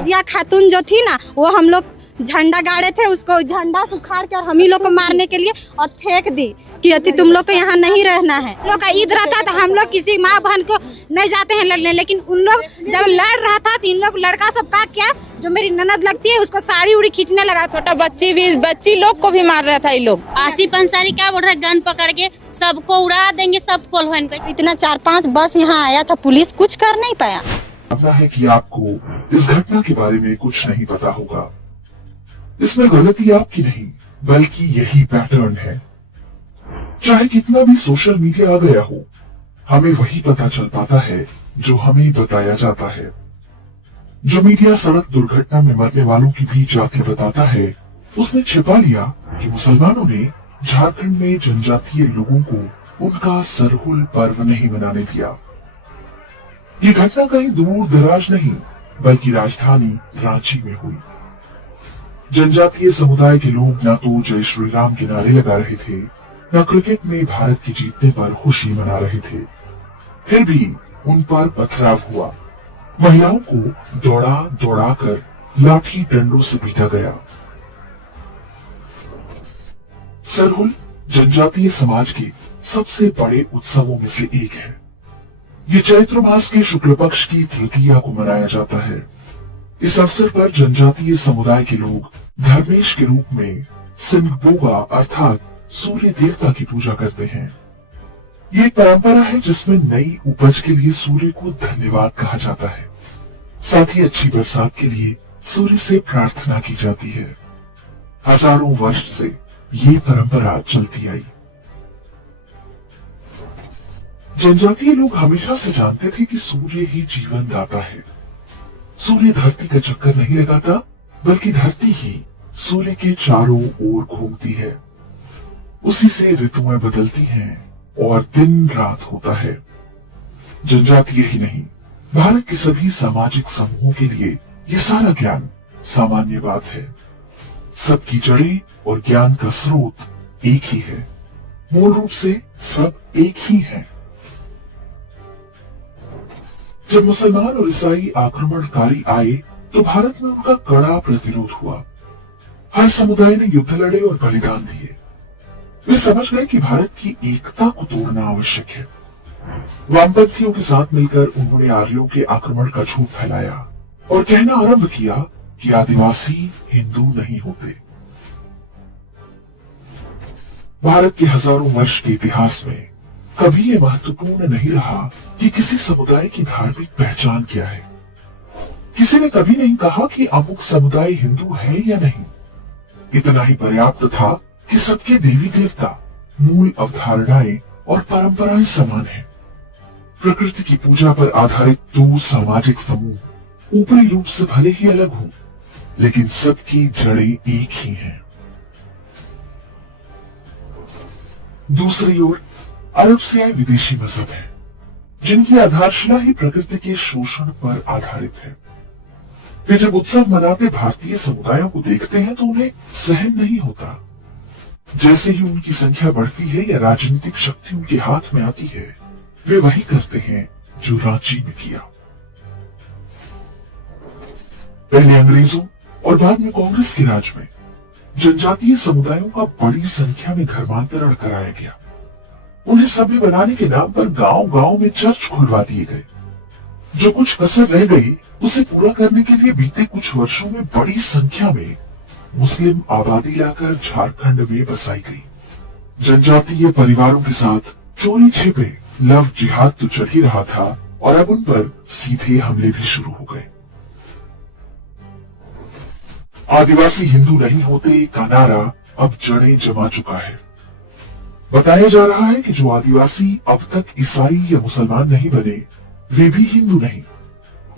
जिया खातून जो थी ना, वो हम लोग झंडा गाड़े थे, उसको झंडा सुखाड़ के और हम ही लोग को मारने के लिए और फेंक दी कि अति तुम लोग को यहाँ नहीं रहना है। लोग का ईद रहता तो हम लोग किसी माँ बहन को नहीं जाते हैं लड़ने, लेकिन उन लोग जब लड़ रहा था तो इन लोग लड़का सब का क्या जो मेरी ननद लगती है उसको साड़ी उड़ी खींचने लगा। छोटा बच्ची लोग को भी मार रहा था ये लोग। आसिफ अंसारी क्या बोल रहे हैं, गन पकड़ के सबको उड़ा देंगे, सब कोल्हन पे। इतना 4-5 बस यहाँ आया था, पुलिस कुछ कर नहीं पाया। लगता है कि आपको इस घटना के बारे में कुछ नहीं पता होगा। इसमें गलती आपकी नहीं बल्कि यही पैटर्न है। चाहे कितना भी सोशल मीडिया आ गया हो, हमें वही पता चल पाता है जो हमें बताया जाता है। जो मीडिया सड़क दुर्घटना में मरने वालों की भी जाति बताता है, उसने छिपा लिया कि मुसलमानों ने झारखंड में जनजातीय लोगों को उनका सरहुल पर्व नहीं मनाने दिया। ये घटना कहीं दूर दराज नहीं बल्कि राजधानी रांची में हुई। जनजातीय समुदाय के लोग न तो जय श्री राम के नारे लगा रहे थे, न क्रिकेट में भारत के जीतने पर खुशी मना रहे थे। फिर भी उन पर पथराव हुआ। महिलाओं को दौड़ा दौड़ा कर लाठी डंडों से पीटा गया। सरहुल जनजातीय समाज के सबसे बड़े उत्सवों में से एक है। ये चैत्र मास के शुक्ल पक्ष की तृतीया को मनाया जाता है। इस अवसर पर जनजातीय समुदाय के लोग धर्मेश के रूप में सिंहबोगा अर्थात सूर्य देवता की पूजा करते हैं। ये एक परंपरा है जिसमें नई उपज के लिए सूर्य को धन्यवाद कहा जाता है। साथ ही अच्छी बरसात के लिए सूर्य से प्रार्थना की जाती है। हजारों वर्ष से ये परंपरा चलती आई। जनजातीय लोग हमेशा से जानते थे कि सूर्य ही जीवन दाता है। सूर्य धरती का चक्कर नहीं लगाता बल्कि धरती ही सूर्य के चारों ओर घूमती है। उसी से ऋतुएं बदलती हैं और दिन रात होता है। जनजातीय ही नहीं, भारत के सभी सामाजिक समूहों के लिए ये सारा ज्ञान सामान्य बात है। सबकी जड़ें और ज्ञान का स्रोत एक ही है। मूल रूप से सब एक ही हैं। जब मुसलमान और ईसाई आक्रमणकारी आए तो भारत में उनका कड़ा प्रतिरोध हुआ। हर समुदाय ने युद्ध लड़े और बलिदान दिए। वे समझ गए कि भारत की एकता को तोड़ना आवश्यक है। वामपंथियों के साथ मिलकर उन्होंने आर्यों के आक्रमण का झूठ फैलाया और कहना आरंभ किया कि आदिवासी हिंदू नहीं होते। भारत के हजारों वर्ष के इतिहास में कभी ये महत्वपूर्ण नहीं रहा कि किसी समुदाय की धार्मिक पहचान क्या है। किसी ने कभी नहीं कहा कि अमुक समुदाय हिंदू है या नहीं। इतना ही पर्याप्त था कि सबके देवी देवता, मूल अवधारणाएं और परंपराएं समान हैं। प्रकृति की पूजा पर आधारित दो सामाजिक समूह ऊपरी रूप से भले ही अलग हों, लेकिन सबकी जड़ें एक ही हैं। दूसरी ओर अरब से आए विदेशी मजहब हैं, जिनकी आधारशिला ही प्रकृति के शोषण पर आधारित है। वे जब उत्सव मनाते भारतीय समुदायों को देखते हैं तो उन्हें सहन नहीं होता। जैसे ही उनकी संख्या बढ़ती है या राजनीतिक शक्ति उनके हाथ में आती है, वे वही करते हैं जो रांची में किया। पहले अंग्रेजों और बाद में कांग्रेस के राज में जनजातीय समुदायों का बड़ी संख्या में धर्मांतरण कराया गया। उन्हें सभ्य बनाने के नाम पर गांव-गांव में चर्च खुलवा दिए गए। जो कुछ कसर रह गई उसे पूरा करने के लिए बीते कुछ वर्षों में बड़ी संख्या में मुस्लिम आबादी लाकर झारखंड में बसाई गई। जनजातीय परिवारों के साथ चोरी छिपे लव जिहाद तो चल ही रहा था और अब उन पर सीधे हमले भी शुरू हो गए। आदिवासी हिंदू नहीं होते का नारा अब जड़ें जमा चुका है। बताया जा रहा है कि जो आदिवासी अब तक ईसाई या मुसलमान नहीं बने, वे भी हिंदू नहीं।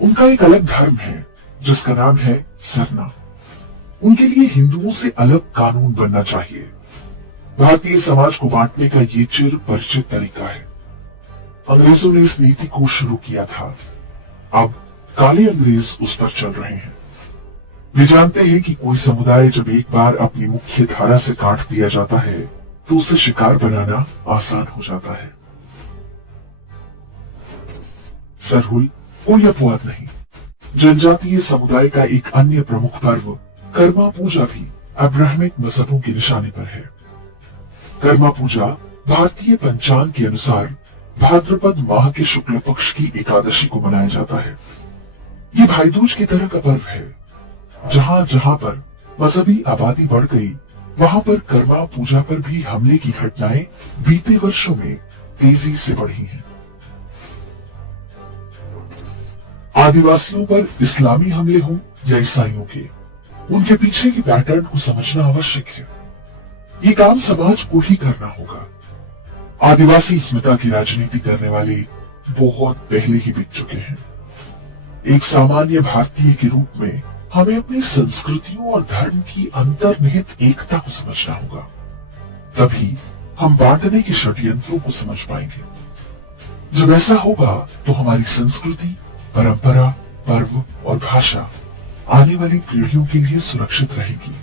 उनका एक अलग धर्म है जिसका नाम है सरना। उनके लिए हिंदुओं से अलग कानून बनना चाहिए। भारतीय समाज को बांटने का ये चिर परिचित तरीका है। अंग्रेजों ने इस नीति को शुरू किया था। अब काले अंग्रेज उस पर चल रहे हैं। वे जानते हैं कि कोई समुदाय जब एक बार अपनी मुख्य धारा से काट दिया जाता है तो उसे शिकार बनाना आसान हो जाता है। सरहुल कोई अपवाद नहीं। जनजातीय समुदाय का एक अन्य प्रमुख पर्व कर्मा पूजा भी अब्राहमिक मजहबों के निशाने पर है। कर्मा पूजा भारतीय पंचांग के अनुसार भाद्रपद माह के शुक्ल पक्ष की एकादशी को मनाया जाता है। ये भाई दूज की तरह का पर्व है। जहां जहां पर मजहबी आबादी बढ़ गई, वहां पर कर्मा पूजा पर भी हमले की घटनाएं बीते वर्षों में तेजी से बढ़ी हैं। आदिवासियों पर इस्लामी हमले हों या ईसाइयों के, उनके पीछे के पैटर्न को समझना आवश्यक है। ये काम समाज को ही करना होगा। आदिवासी अस्मिता की राजनीति करने वाले बहुत पहले ही बिक चुके हैं। एक सामान्य भारतीय के रूप में हमें अपनी संस्कृतियों और धर्म की अंतर्निहित एकता को समझना होगा। तभी हम बांटने के षड्यंत्रों को समझ पाएंगे। जब ऐसा होगा तो हमारी संस्कृति, परंपरा, पर्व और भाषा आने वाली पीढ़ियों के लिए सुरक्षित रहेगी।